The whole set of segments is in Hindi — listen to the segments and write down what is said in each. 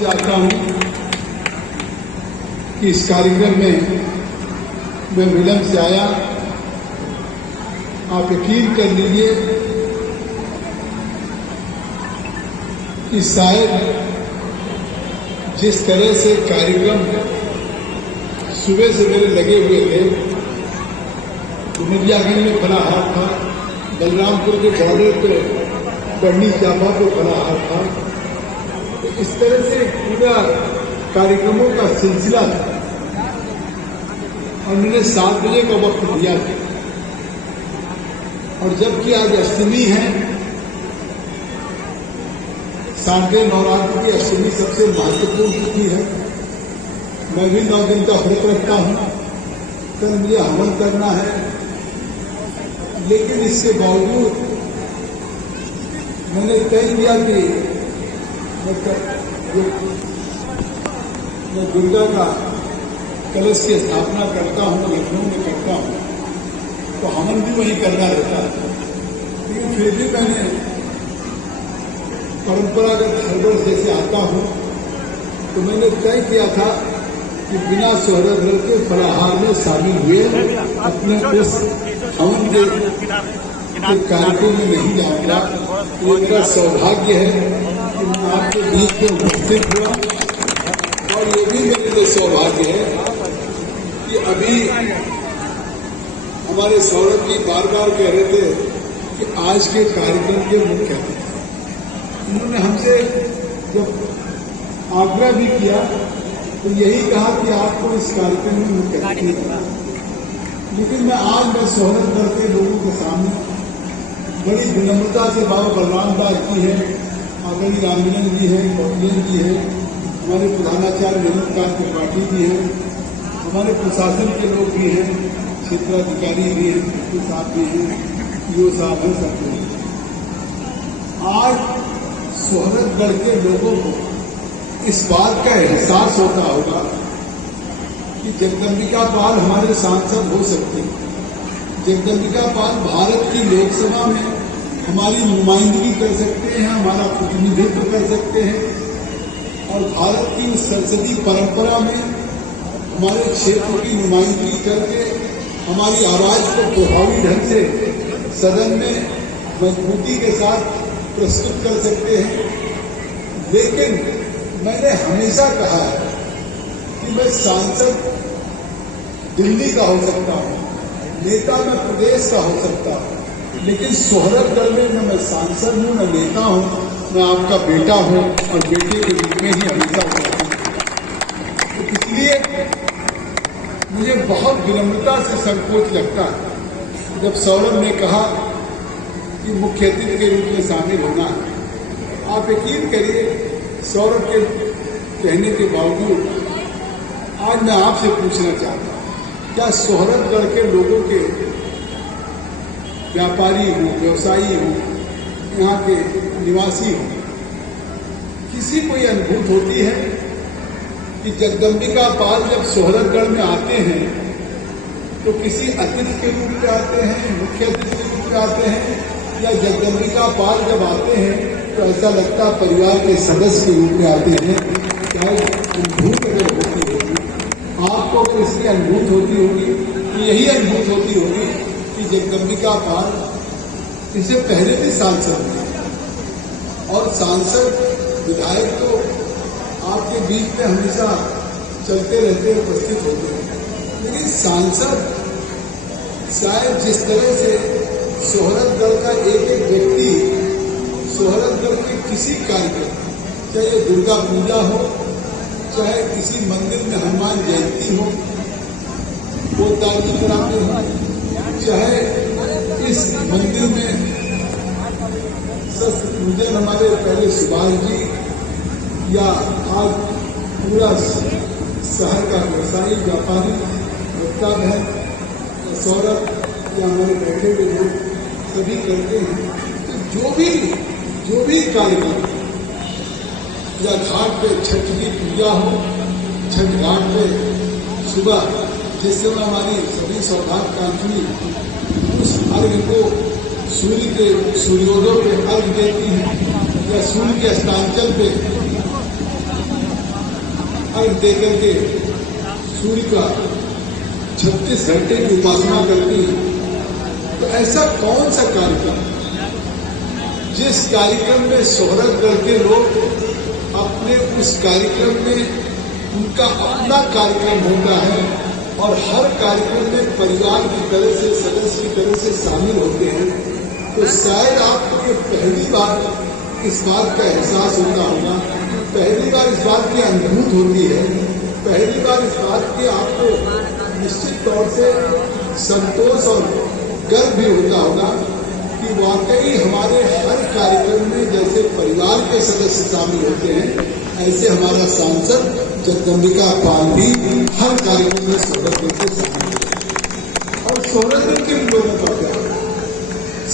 चाहता हूं कि इस कार्यक्रम में मैं विलंब से आया। आप यकीन कर लीजिए कि शायद जिस तरह से कार्यक्रम सुबह से मेरे लगे हुए थे, डुमरियागंज में बना हाथ था, बलरामपुर के बॉर्डर पे बढ़नी चापा पे बना हाथ था, तो इस तरह से पूरा कार्यक्रमों का सिलसिला था और मैंने 7 बजे का वक्त दिया था। और जबकि आज अष्टमी है, शारदीय नवरात्र की अष्टमी सबसे महत्वपूर्ण तिथि है। मैं भी 9 दिन का व्रत रखता हूं, कल मुझे हवन करना है, लेकिन इसके बावजूद मैंने तय किया कि मैं दुर्गा का कलश की स्थापना करता हूं, लखनऊ में करता हूं, तो हवन भी वहीं करना रहता है। लेकिन फिर भी मैंने परंपरागत हरबड़ जैसे आता हूं, तो मैंने तय किया था कि बिना शोहरत के फलाहार में शामिल हुए अपने उस हवन के कार्यक्रम में नहीं जाऊंगा। ये मेरा सौभाग्य है कि मैं आपके बीच में उपस्थित हुआ, और ये भी मेरे लिए सौभाग्य है कि अभी हमारे सौरभ जी बार बार कह रहे थे कि आज के कार्यक्रम के मुख्य अतिथि, उन्होंने हमसे जब आग्रह भी किया तो यही कहा कि आपको इस कार्यक्रम में मुख्य अतिथि बना। लेकिन मैं शोहरत करके लोगों के सामने बड़ी विनम्रता से बाबा बलराम दास जी है, आदरणीय रामलिंग जी है, कौटिल्य जी है, हमारे प्रधानाचार्य विनोदकांत त्रिपाठी जी हैं, हमारे प्रशासन के लोग भी हैं, क्षेत्राधिकारी भी हैं, एसपी साहब भी हैं, ईओ साहब हैं, सब हैं। आज शोहरतगढ़ के लोगों को इस बात का एहसास होता होगा कि जगदम्बिका पाल हमारे सांसद हो सकते हैं। जगदम्बिका पाल भारत की लोकसभा में हमारी नुमाइंदगी कर सकते हैं, हमारा प्रतिनिधित्व कर सकते हैं, और भारत की संसदीय परंपरा में हमारे क्षेत्र की नुमाइंदगी करके हमारी आवाज को प्रभावी ढंग से सदन में मजबूती के साथ प्रस्तुत कर सकते हैं। लेकिन मैंने हमेशा कहा है कि मैं सांसद दिल्ली का हो सकता हूं, नेता मैं प्रदेश का हो सकता हूं, लेकिन शोहरतगढ़ में न मैं सांसद हूं, न नेता हूं, मैं आपका बेटा हूं और बेटे के रूप में ही हमेशा होता हूं। तो इसलिए मुझे बहुत विनम्रता से संकोच लगता है जब सौरभ ने कहा कि मुख्य अतिथि के रूप में शामिल होना है। आप यकीन करिए, सौरभ के कहने के बावजूद आज मैं आपसे पूछना चाहता हूं, क्या शोहरतगढ़ के लोगों के व्यापारी हो, व्यवसायी हो, यहाँ के निवासी हो, किसी को यह अनुभूत होती है कि जगदम्बिका पाल जब शोहरतगढ़ में आते हैं तो किसी अतिथि के रूप में आते हैं, मुख्य अतिथि के रूप में आते हैं, या जगदम्बिका पाल जब आते हैं तो ऐसा लगता है परिवार के सदस्य के रूप में आते हैं? क्या अनुभूत अगर होती होगी आपको, अगर इसकी अनुभूत होती होगी तो यही अनुभूत होती होगी कि जगदम्बिका पाल इससे पहले भी सांसद थे, और सांसद विधायक तो आपके बीच में हमेशा चलते रहते हैं, उपस्थित होते हैं, लेकिन सांसद शायद जिस तरह से शोहरतगढ़ का एक एक व्यक्ति शोहरतगढ़ के किसी कार्यक्रम, चाहे ये दुर्गा पूजा हो, चाहे किसी मंदिर में हनुमान जयंती हो, वो तारीख कराते हो, चाहे इस मंदिर में शस्त्र पूजन हमारे पहले सुभाष जी, या आज पूरा शहर का व्यवसायी व्यापारी वक्ता है, सौरभ या हमारे बैठे हुए लोग सभी करते हैं। तो जो भी कार्यक्रम या घाट पे छठ की पूजा हो, छठ घाट पे सुबह जिस समय हमारी सभी सौभाग्यकांक्षी उस अर्घ को सूर्य के सूर्योदय पे अर्घ देती है, या सूर्य के अस्तांचल पे अर्घ देकर के सूर्य का 36 घंटे की उपासना करती है। तो ऐसा कौन सा कार्यक्रम जिस कार्यक्रम में सोहरतगढ़ के लोग अपने उस कार्यक्रम में उनका अपना कार्यक्रम होता है और हर कार्यक्रम में परिवार की तरह से सदस्य की तरह से शामिल होते हैं। तो शायद आपको पहली बार इस बात का एहसास होता होगा, पहली बार इस बात की अनुभूत होती है, पहली बार इस बात की आपको निश्चित तौर से संतोष और गर्व भी होता होगा कि वाकई हमारे हर कार्यक्रम में जैसे परिवार के सदस्य शामिल होते हैं, ऐसे हमारा सांसद जगदम्बिका पाल भी हर कार्यक्रम में सोहरतगढ़ के शामिल होते। और सोहरतगढ़ के लोगों का क्या,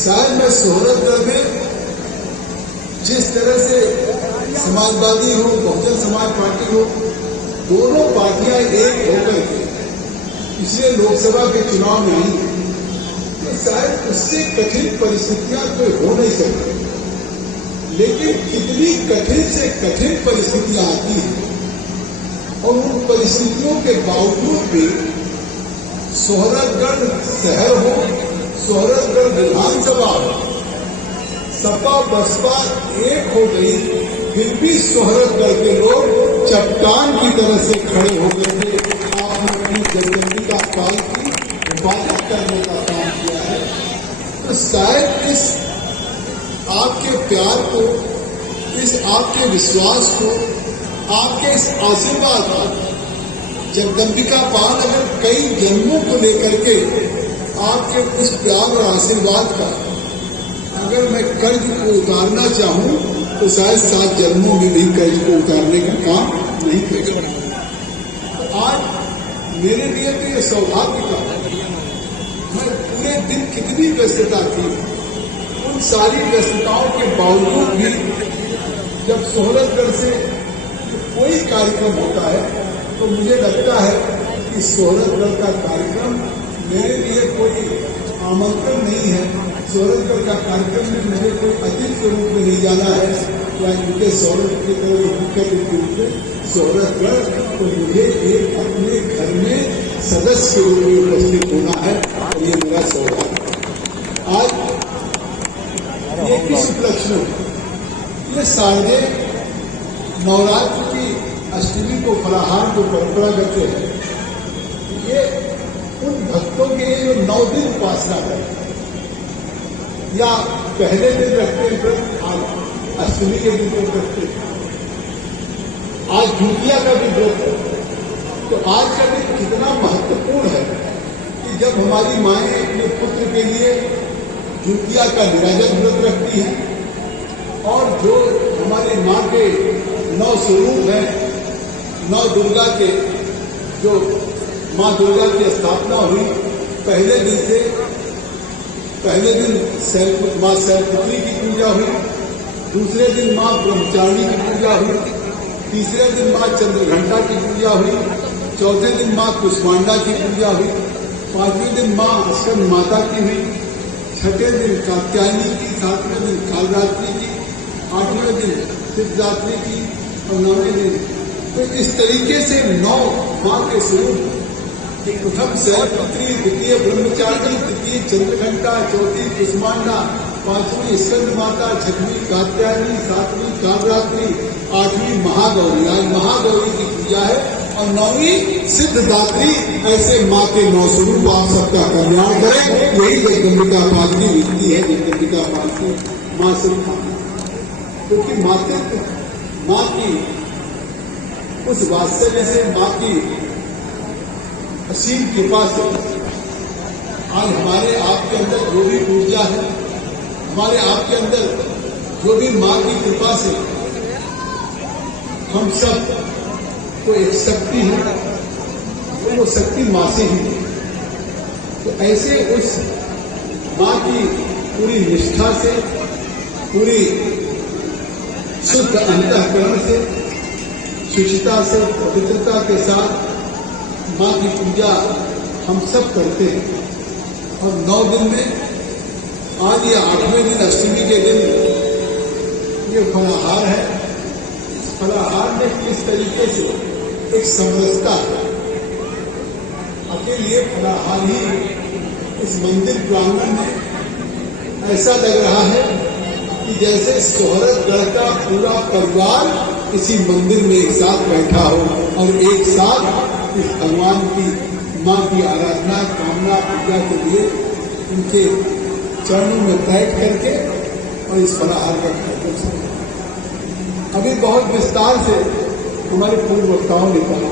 शायद मैं सोहरतगढ़ में जिस तरह से समाजवादी हो, बहुजन समाज पार्टी हो, दोनों पार्टियां एक होकर के इसलिए लोकसभा के चुनाव में आई, तो शायद उससे कठिन परिस्थितियां कोई हो नहीं सकती। लेकिन कितनी कठिन से कठिन परिस्थितियां आती हैं और उन परिस्थितियों के बावजूद भी सोहरतगढ़ शहर हो, सोहरतगढ़ विधानसभा हो, सपा बसपा एक हो गई, फिर भी सोहरतगढ़ के लोग चट्टान की तरह से खड़े हो गए थे। आपने अपनी जगदम्बिका पाल की हिफाजत करने का काम किया है। तो शायद इस आपके प्यार को, इस आपके विश्वास को, आपके इस आशीर्वाद को जगदम्बिका पाल अगर कई जन्मों को लेकर के आपके उस प्यार और आशीर्वाद का अगर मैं कर्ज को उतारना चाहूं तो शायद 7 जन्मों में भी कर्ज को उतारने का काम नहीं करेगा। आज मेरे लिए तो ये सौभाग्य का, मैं पूरे दिन कितनी व्यस्तता थी, उन सारी व्यस्तताओं के बावजूद भी जब सोहरतगढ़ से कोई कार्यक्रम होता है तो मुझे लगता है कि सोहरतगढ़ का कार्यक्रम मेरे लिए कोई आमंत्रण नहीं है। सोहरतगढ़ का कार्यक्रम में मुझे कोई अतिथि के रूप में नहीं जाना है या उनके सोहरत की तरह मुख्य रूप में सोहरतगढ़, तो मुझे एक अपने घर में सदस्य के रूप में उपस्थित होना है और ये मेरा सौभाग्य। आज ये किस उपलक्ष्य में ये शारदे नवरात्र की अष्टमी को फलाहार जो परंपरागत है, ये उन भक्तों के लिए जो 9 दिन उपासना करते हैं या पहले दिन रखते हैं व्रत, आज अष्टमी के दिन व्रत रखते हैं, आज जुतिया का भी व्रत है। तो आज का दिन कितना महत्वपूर्ण है कि जब हमारी माएं अपने पुत्र के लिए जुतिया का निराजन व्रत रखती हैं और जो हमारी मां के 9 स्वरूप हैं, 9 दुर्गा के, जो मां दुर्गा की स्थापना हुई पहले दिन से, पहले दिन मां शैलपुत्री की पूजा हुई, दूसरे दिन मां ब्रह्मचारिणी की पूजा हुई, तीसरे दिन मां चंद्रघंटा की पूजा हुई, चौथे दिन मां कुष्मांडा की पूजा हुई, 5वें दिन मां स्कंद माता की हुई, 6ठे दिन कात्यायनी की, 7वें दिन कालरात्रि की, 8वें दिन सिद्धरात्रि की और 9वें दिन। तो इस तरीके से 9 मां के स्वरूप, प्रथम शैलपुत्री, द्वितीय ब्रह्मचारिणी, तृतीय चंद्रघंटा, चौथी कुष्मांडा, 5वीं स्कंद माता, 6वीं कात्यायनी, 7वीं कालरात्रि, 8वीं महागौरी। आज महागौरी की पूजा है और 9वीं सिद्धदात्री। ऐसे मां के 9 स्वरूप आप सबका कल्याण करें, यही जगदम्बिका पाल की विनती है, जगदम्बिका पाल की मां से, क्योंकि मातृत्व, मां की उस वात्सल्य से, मां की असीम कृपा से आज हमारे आपके अंदर जो भी ऊर्जा है, हमारे आपके अंदर जो भी मां की कृपा से हम सब तो एक शक्ति है, वो शक्ति मां से ही है। तो ऐसे उस मां की पूरी निष्ठा से, पूरी शुद्ध अंतःकरण से, शुचिता से, पवित्रता के साथ मां की पूजा हम सब करते हैं। और 9 दिन में आज ये 8वें दिन अष्टमी के दिन ये फलाहार है। इस फलाहार में किस तरीके से एक समरसता है। अकेले हाल ही इस मंदिर प्रांगण में ऐसा लग रहा है कि जैसे सोहरतगढ़ का पूरा परिवार इसी मंदिर में एक साथ बैठा हो और एक साथ इस भगवान की मां की आराधना कामना पूजा के लिए उनके चरणों में बैठ करके और इस फलाहार का कार्यक्रम अभी बहुत विस्तार से हमारे पूर्व वक्ताओं ने कहा।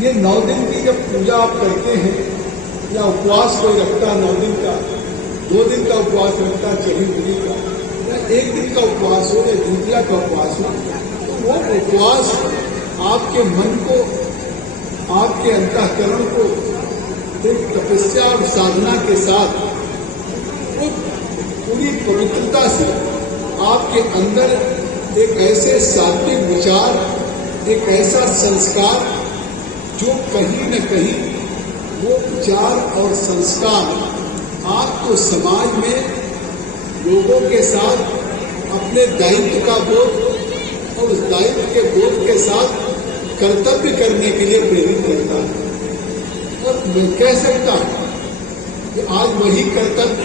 ये 9 दिन की जब पूजा आप करते हैं या उपवास कोई रखता 9 दिन का, 2 दिन का उपवास रखता, 4 दिन का, या 1 दिन का उपवास हो या दूसरा का उपवास हो, तो वो उपवास आपके मन को, आपके अंतःकरण को एक तपस्या और साधना के साथ वो पूरी पवित्रता से आपके अंदर एक ऐसे सात्विक विचार, एक ऐसा संस्कार जो कहीं न कहीं वो विचार और संस्कार आपको समाज में लोगों के साथ अपने दायित्व का बोध और उस दायित्व के बोध के साथ कर्तव्य करने के लिए प्रेरित करता है। और मैं कह सकता हूं कि आज वही कर्तव्य,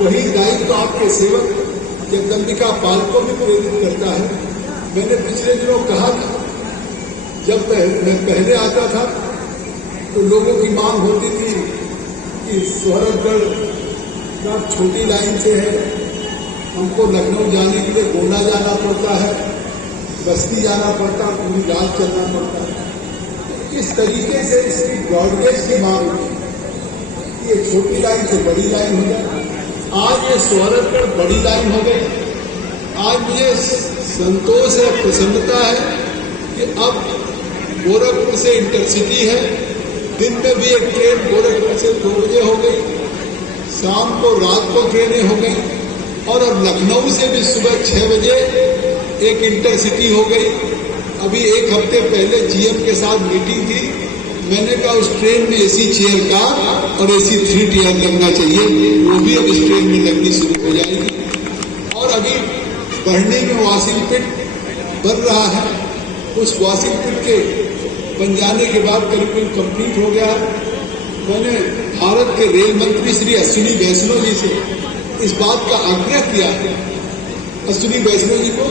वही दायित्व आपके सेवक जगदम्बिका पाल को भी प्रेरित करता है। मैंने पिछले दिनों कहा था, जब मैं पहले आता था तो लोगों की मांग होती थी कि सोहरतगढ़ का छोटी लाइन से है, हमको लखनऊ जाने के लिए गोंडा जाना पड़ता है, बस्ती जाना पड़ता है, पूरी रात चलना पड़ता है। तो इस तरीके से इसकी ब्रॉडगेज की मांग होती, ये छोटी लाइन से बड़ी लाइन हो जाए। आज ये सोहरतगढ़ बड़ी लाइन हो गई। आज मुझे संतोष है, प्रसन्नता है कि अब गोरखपुर से इंटरसिटी है, दिन में भी एक ट्रेन गोरखपुर से 2 बजे हो गई, शाम को रात को ट्रेनें हो गई, और अब लखनऊ से भी सुबह 6 बजे एक इंटरसिटी हो गई। अभी 1 हफ्ते पहले जीएम के साथ मीटिंग थी, मैंने कहा उस ट्रेन में एसी चेयर का और एसी 3 टियर लगना चाहिए, वो भी अब इस ट्रेन में लगनी शुरू हो जाएगी। और अभी बढ़नी में वॉशिंग पिट बन रहा है, उस वॉशिंग पिट के बन जाने के बाद करीब कंप्लीट हो गया है। मैंने भारत के रेल मंत्री श्री अश्विनी वैष्णव जी से इस बात का आग्रह किया है, अश्विनी वैष्णव जी को,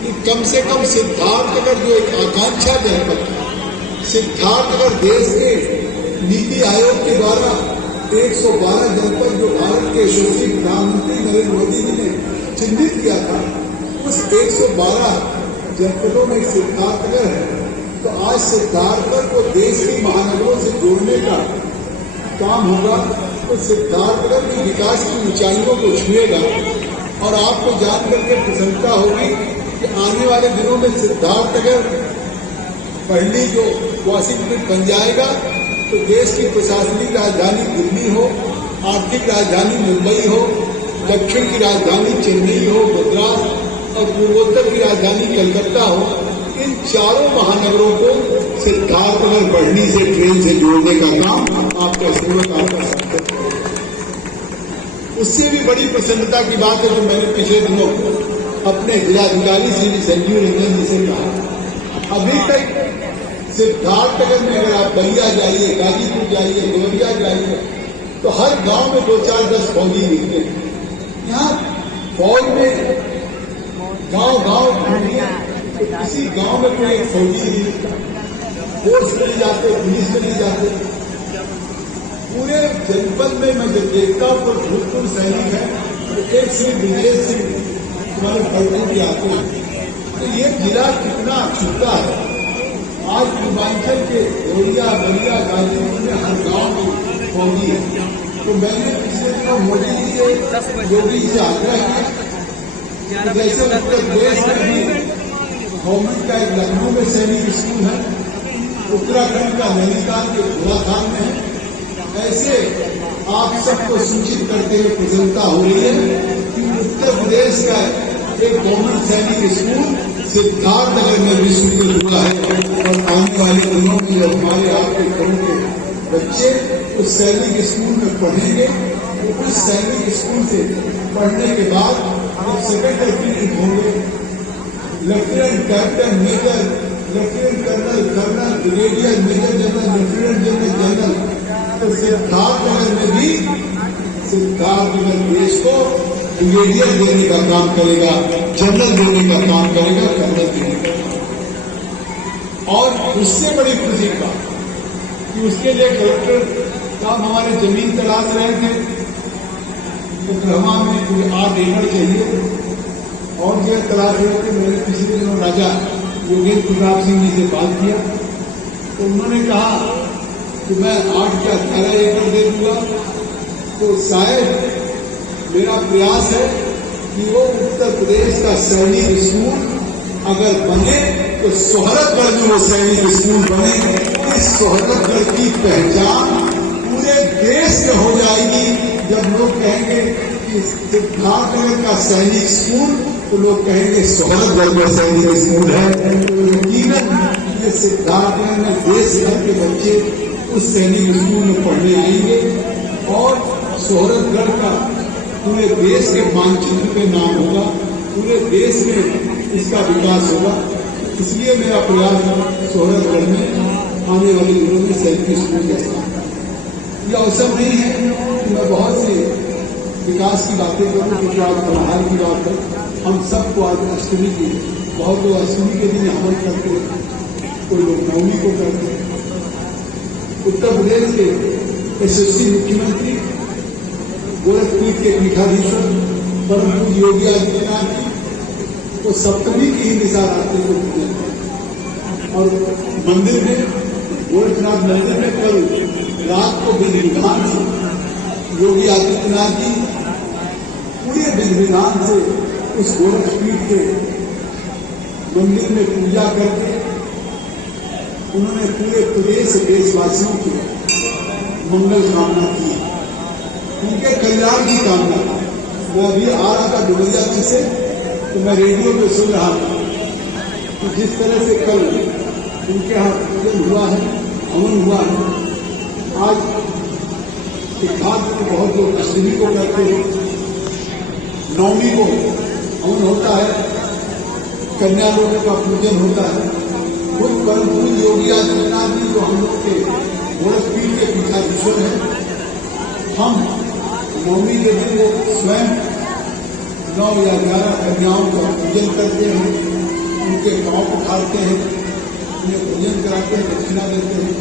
कि कम से कम सिद्धार्थनगर जो एक आकांक्षा जनपद, सिद्धार्थनगर देश के नीति आयोग के द्वारा 112 जनपद जो भारत के यशस्वी प्रधानमंत्री नरेंद्र मोदी जी ने चिन्हित किया था, उस 112 जनपदों में सिद्धार्थनगर है। तो आज सिद्धार्थनगर को देश की महानगरों से जोड़ने का काम होगा, तो सिद्धार्थनगर की विकास की ऊंचाइयों को छुएगा। और आपको जानकर के प्रसन्नता होगी कि आने वाले दिनों में सिद्धार्थनगर पहली जो वॉशिंग पिट बन जाएगा तो देश की प्रशासनिक राजधानी दिल्ली हो, आर्थिक राजधानी मुंबई हो, दक्षिण की राजधानी चेन्नई हो, मद्रास, और पूर्वोत्तर की राजधानी कलकत्ता हो, इन चारों महानगरों को सिद्धार्थनगर बढ़नी से ट्रेन से जोड़ने का काम आपका सेवक आपका सकता है। उससे भी बड़ी प्रसन्नता की बात है जो मैंने पिछले दिनों अपने जिलाधिकारी श्री संजीव रंजन जी से कहा। अभी तक सिद्धार्थनगर में अगर आप बलिया जाइए, गाजीपुर जाइए, देवरिया जाइए, तो हर गांव में 2, 4, 10 फौजी मिलते हैं। यहाँ फौज में गांव घूमिए तो किसी गांव में कोई एक फौजी नहीं मिलता, फोर्स में जाते, पुलिस में नहीं जाते। पूरे जनपद में मैं जब देखता हूँ तो भूतपूर्व सैनिक है, तो एक श्री विजय सिंह तुम्हारे भरपूर के आते हैं। तो ये जिला कितना छूटा है। आज पूर्वांचल के देवरिया, बलिया, गाजीपुर में हर गांव में फौजी है। तो मैंने पिछले दिनों मोदी जी से, योगी जी से आग्रह किया, जैसे उत्तर प्रदेश में भी गवर्नमेंट का एक लखनऊ में सैनिक स्कूल है, उत्तराखंड का नैनीताल के गोलाखान में है, ऐसे आप सबको सूचित करते हुए प्रसन्नता हो रही है कि उत्तर प्रदेश का एक गवर्नमेंट सैनिक स्कूल सिद्धार्थनगर में भी शुरू हुआ है। और आने वाले दिनों में जो हमारे आपके घरों के बच्चे उस सैनिक स्कूल में पढ़ेंगे, उस सैनिक स्कूल से पढ़ने के बाद जब सेकेंडरी होंगे, lieutenant captain, major, lieutenant colonel, brigadier major general, lieutenant general, general, तो सिद्धार्थनगर में भी सिद्धार्थनगर देश को ब्रिगेडियर देने का काम करेगा, जनरल देने का काम करेगा, कर्नल देने का काम। और उससे बड़ी खुशी का कि उसके लिए कलेक्टर साहब हमारे जमीन तलाश रहे थे, तो ब्रह्मा में कोई 8 एकड़ चाहिए और जो तलाश रहे थे। मैंने पिछले दिनों राजा योगेंद्र प्रताप सिंह जी से बात किया, तो उन्होंने कहा कि मैं 8 या 11 एकड़ दे दूंगा। तो शायद मेरा प्रयास है कि वो उत्तर प्रदेश का सैनिक स्कूल अगर बने तो सोहरतगढ़ में वो सैनिक स्कूल बने। इस सोहरतगढ़ की पहचान पूरे देश में हो जाएगी। जब लोग कहेंगे कि सिद्धार्थनगर का सैनिक स्कूल, तो लोग कहेंगे सोहरतगढ़ में सैनिक स्कूल है। तो यकीनन ये सिद्धार्थनगर में देश भर के बच्चे उस सैनिक स्कूल में पढ़ने आएंगे और सोहरतगढ़ का पूरे देश के मानचित्र पे नाम होगा, पूरे देश में इसका विकास होगा। इसलिए मेरा प्रयास सोहरतगढ़ में आने वाले दिनों में सैनिक स्कूल जैसा। यह अवसर नहीं है कि मैं बहुत से विकास की बातें करूं, क्योंकि आज बलहार की बात है। हम सबको आज अष्टमी की, बहुत लोग अष्टमी के दिन हवन करते हैं, कोई लोग नवमी को करते हैं। उत्तर प्रदेश के यशस्वी मुख्यमंत्री गोरखपीठ के पीठाधीश्वर परम पूज्य योगी आदित्यनाथ जी तो सप्तमी की ही निशानार्थी को पूजन करते और मंदिर में, गोरखनाथ मंदिर में कल रात को विधि विधान से योगी आदित्यनाथ जी पूरे विधि विधान से उस गोरखपीठ के मंदिर में पूजा करके उन्होंने पूरे प्रदेश देशवासियों की मंगल कामना की, उनके कल्याण की कामना की। मैं अभी आ रहा था डुमरिया से, तो मैं रेडियो पे सुन रहा था कि जिस तरह से कल उनके यहाँ पूजन हुआ है, हवन हुआ है। आज सिद्धार्थ को बहुत लोग अष्टमी को करते हैं, नवमी को हवन होता है, कन्या लोगों का पूजन होता है। खुद परम पूज्य योगी आदित्यनाथ जी जो हम लोग के गोरखपीठ के पीठाधीश्वर हैं, हम नवमी के दिन वो स्वयं 9 या 11 कन्याओं का पूजन करते हैं, उनके पांव उठाते हैं, उन्हें पूजन कराते हैं, दक्षिणा देते हैं।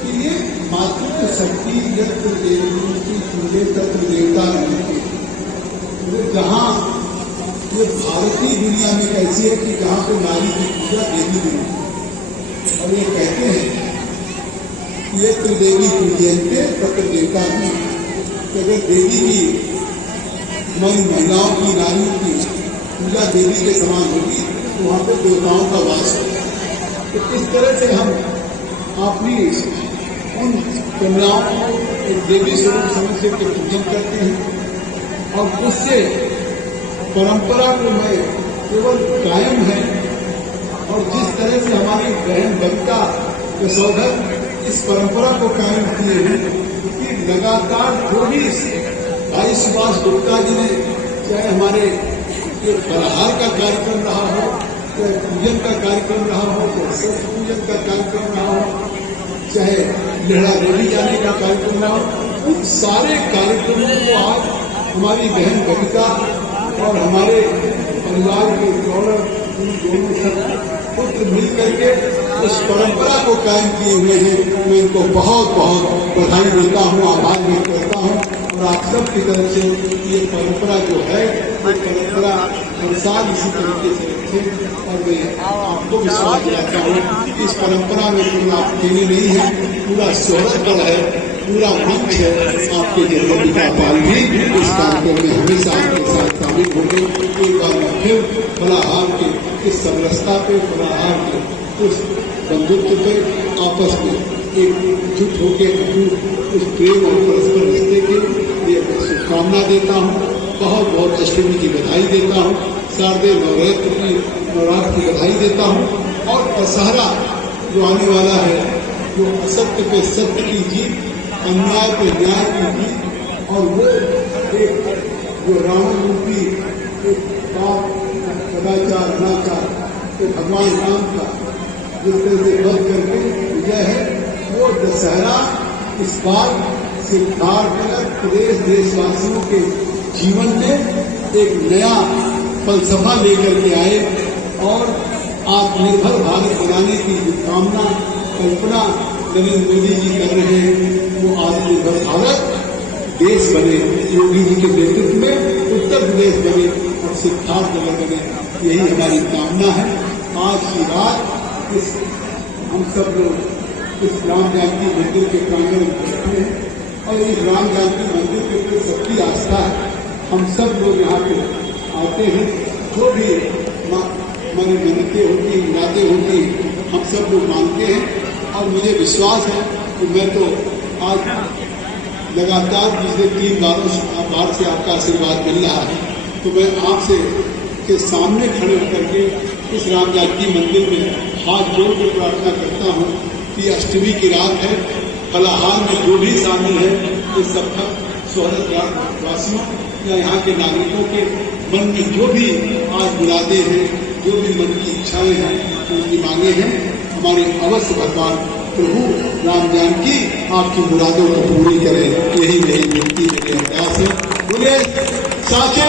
कि ये मातृत्व शक्ति यत्र देवी की पूजे तत्र देवता रहती है। जहाँ ये भारतीय दुनिया में ऐसी है कि जहाँ पे नारी की पूजा देवी नहीं, और ये कहते हैं ये त्रिदेवी पूजयन्ते तत्र देवता नहीं। अगर देवी की महिलाओं की, नारियों की पूजा देवी के समान होगी तो वहां पर देवताओं का वास होगा। तो इस तरह से हम अपनी उन कन्याओं को देवी स्वरूप समझ के पूजन करते हैं और उससे परंपरा को मैं केवल कायम है। और जिस तरह से हमारी बहन बबीता कसौधर इस परंपरा को कायम किए हैं कि लगातार जो भी भाई सुभाष गुप्ता जी ने, चाहे हमारे ये फलाहार का कार्यक्रम रहा हो, चाहे पूजन का कार्यक्रम रहा हो, चाहे सत्य पूजन का कार्यक्रम रहा हो, चाहे लेहड़ा देवी जाने का कार्यक्रम रहा हो, उन सारे कार्यक्रमों को आज हमारी बहन बबीता और हमारे परिवार के दौलत दोनों पुत्र मिल करके उस परंपरा को कायम किए हुए हैं। मैं इनको बहुत बहुत बधाई देता हूँ, आभार व्यक्त करता हूँ। और आप सब की तरफ से ये परंपरा जो है, वो परंपरा हर साल इसी तरीके से रखें। और मैं आपको विश्वास दिलाता हूँ कि इस परंपरा में पूरा अकेले नहीं है, पूरा सोहरतगढ़ है, पूरा मंच है। आपके जगदम्बिका पाल भी इस कार्यक्रम में हमेशा आपके साथ शामिल होंगे। एक बार मैं फिर फलाहार के इस समरसता पे, फलाहार के उस बंधुत्व पे, आपस में एकजुट होकर उस प्रेम और परस्पर रिश्ते के लिए शुभकामना देता हूँ। बहुत बहुत अष्टमी की बधाई देता हूँ, शारदीय नवरात्र की बधाई देता हूँ। और दशहरा जो आने वाला है, जो असत्य पे सत्य की जीत, अन्याय पे न्याय की जीत, और वो एक जो रावण रूपी एक पाप सदाचार अनाचार तो भगवान राम का जिस तरह से बध करके विजय है वो दशहरा इस बार सिद्धार्थनगर प्रदेश देशवासियों के जीवन में एक नया फलसफा लेकर के आए और आत्मनिर्भर भारत बनाने की जो कामना कल्पना नरेंद्र मोदी जी कर रहे हैं वो आत्मनिर्भर भारत देश बने, योगी जी के नेतृत्व में उत्तर प्रदेश बने और सिद्धार्थनगर बने, यही हमारी कामना है। आज की रात हम सब लोग इस राम जानकी मंदिर के प्रांगण में बैठे हैं और इस राम जानकी मंदिर के प्रति सबकी आस्था है। हम सब लोग यहाँ पे आते हैं, जो भी हमारी मन्नतें होती मुरादें होती हम सब लोग मानते हैं और मुझे विश्वास है कि मैं तो आज लगातार पिछले 3 बार से आपका आशीर्वाद मिल रहा है, तो मैं आपसे के सामने खड़े होकर के इस राम जानकी मंदिर में हाथ जोड़ के प्रार्थना करता हूँ कि अष्टमी की रात है, फलाहार में जो भी शामिल है इस सब शोहरत वासियों या यहाँ के नागरिकों के मन में जो भी आज मुरादें हैं, जो भी मन की इच्छाएं हैं, उनकी मांगे हैं, हमारे अवश्य भगवान प्रभु राम जानकी आपकी मुरादों को पूरी करें, यही मेरी विनती मेरी अरदास है। बोले साचे